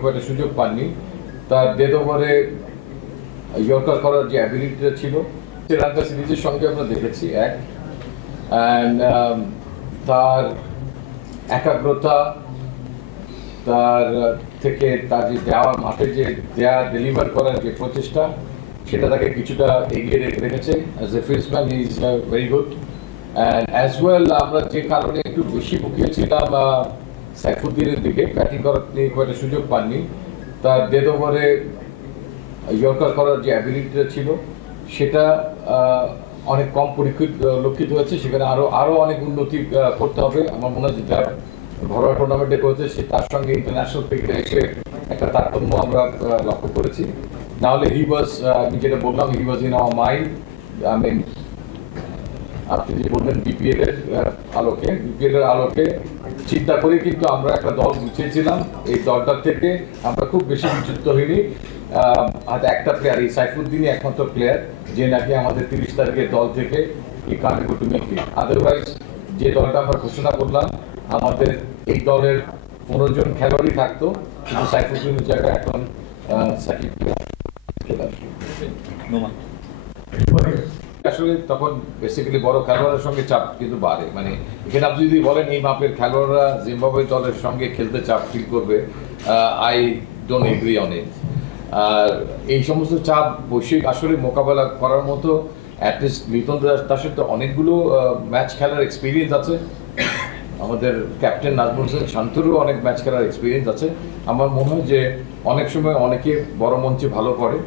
খুব একটা সুযোগ পাননি। তার ডেথ ওভারে ইয়র্কার করার যে অ্যাবিলিটিটা ছিল শ্রীলঙ্কা সিরিজের সঙ্গে আমরা দেখেছি অ্যান্ড তার একাগ্রতা, তার থেকে তার যে দেওয়া মাঠে যে ডেলিভার করার যে প্রচেষ্টা, সেটা তাকে কিছুটা এগিয়ে রেখেছে। As a ফিল্ডসম্যান he is very good and as well আমরা যে কারণে একটু বেশি মুখিয়েছিলাম সাইফুদ্দিনের দিকে, ব্যাটিং করার নিয়ে খুব একটা সুযোগ পাননি। তার ডেথ ওভারে ইয়র্কার করার যে অ্যাবিলিটিটা ছিল সেটা অনেক কম পরিলক্ষিত হয়েছে। সেখানে আরও অনেক উন্নতি করতে হবে। আমার মনে হয় যেটা ঘরোয়া টুর্নামেন্টে করেছে সে তার সঙ্গে ইন্টারন্যাশনাল ক্রিকেটে এসে একটা তারতম্য আমরা লক্ষ্য করেছি। নাহলে হি ওয়াজ, আমি যেটা বললাম, he was in our mind. I mean আপনি যে বললেন বিপিএল এর আলোকে চিন্তা করে কিন্তু আমরা একটা দল গুছিয়েছিলাম। এই দলটার থেকে আমরা খুব বেশি বিচ্যুত হইনি। হয়তো একটা প্লেয়ার, এই সাইফুদ্দিনই একমাত্র প্লেয়ার যে নাকি আমাদের 30 তারিখের দল থেকে এই কানে টু মেক ইট। আদারওয়াইজ যে দলটা আমরা ঘোষণা করলাম, আমাদের এই দলের 15 জন খেলোয়াড়ই থাকতো, কিন্তু সাইফুদ্দিনের জায়গায় এখন সাকিব চলে আসবে। আসলে তখন বেসিক্যালি বড় খেলোয়াড়ের সঙ্গে চাপ কিন্তু বাড়ে। মানে এখানে আপনি যদি বলেন এই মাপের খেলোয়াড়রা জিম্বাবুয়ে দলের সঙ্গে খেলতে চাপ ফিল করবে, I don't agree on it. আর এই সমস্ত চাপ বৈশ্বিক আসলে মোকাবেলা করার মতো অ্যাটলিস্ট লিটন দাসের তো অনেকগুলো ম্যাচ খেলার এক্সপিরিয়েন্স আছে। আমাদের ক্যাপ্টেন নাজমুল হোসেন শান্তরও অনেক ম্যাচ খেলার এক্সপিরিয়েন্স আছে। আমার মনে হয় যে অনেক সময় অনেকে বড় মঞ্চে ভালো করে।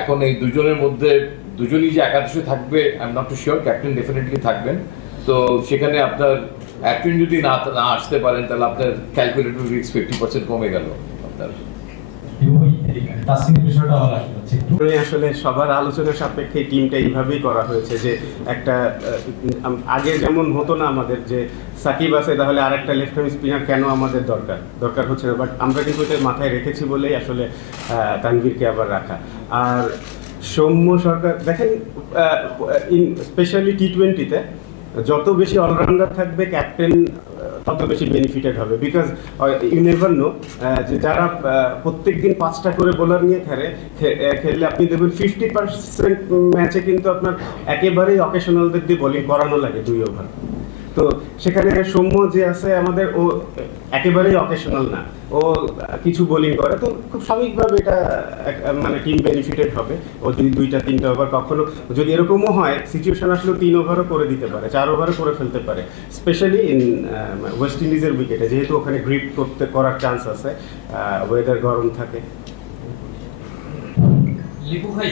এখন এই দুজনের মধ্যে দুজনই যে একাদশে থাকবে I am not too sure. Captain definitely থাকবেন। তো সেখানে আপনার একজন যদি না আসতে পারেন তাহলে আপনার ক্যালকুলেটেড রিস্ক 50% কমে গেল আপনার। আসলে সবার আলোচনার সাপেক্ষে টিমটা এইভাবেই করা হয়েছে যে একটা আগে যেমন হতো না আমাদের যে সাকিব আছে তাহলে আরেকটা লেফট হ্যান্ড স্পিনার কেন আমাদের দরকার হচ্ছে না, বাট আমরা কিন্তু এটা মাথায় রেখেছি বলেই আসলে তানভীরকে আবার রাখা। আর সৌম্য সরকার দেখেন, স্পেশালি টি20তে যত বেশি অলরাউন্ডার থাকবে ক্যাপ্টেন তত বেশি বেনিফিটেড হবে। বিকজ ইউ নেভার নো যে যারা প্রত্যেক দিন 5টা করে বোলার নিয়ে খেললে আপনি দেখবেন 50% ম্যাচে কিন্তু আপনার একেবারেই অকেশনালদের দিয়ে বোলিং করানো লাগে 2 ওভার। তো সেখানে সৌম্য যে আছে আমাদের, ও একেবারেই অকেশনাল না, ও কিছু বোলিং করে। তো খুব স্বাভাবিকভাবে এটা মানে টিম বেনিফিটেড হবে। ও যদি 2-3 ওভার, কখনো যদি এরকমও হয় সিচুয়েশন আসলে 3 ওভারও করে দিতে পারে, 4 ওভারও করে ফেলতে পারে, স্পেশালি ইন ওয়েস্ট ইন্ডিজের উইকেটে, যেহেতু ওখানে গ্রিপ করার চান্স আছে, ওয়েদার গরম থাকে। লিপু ভাই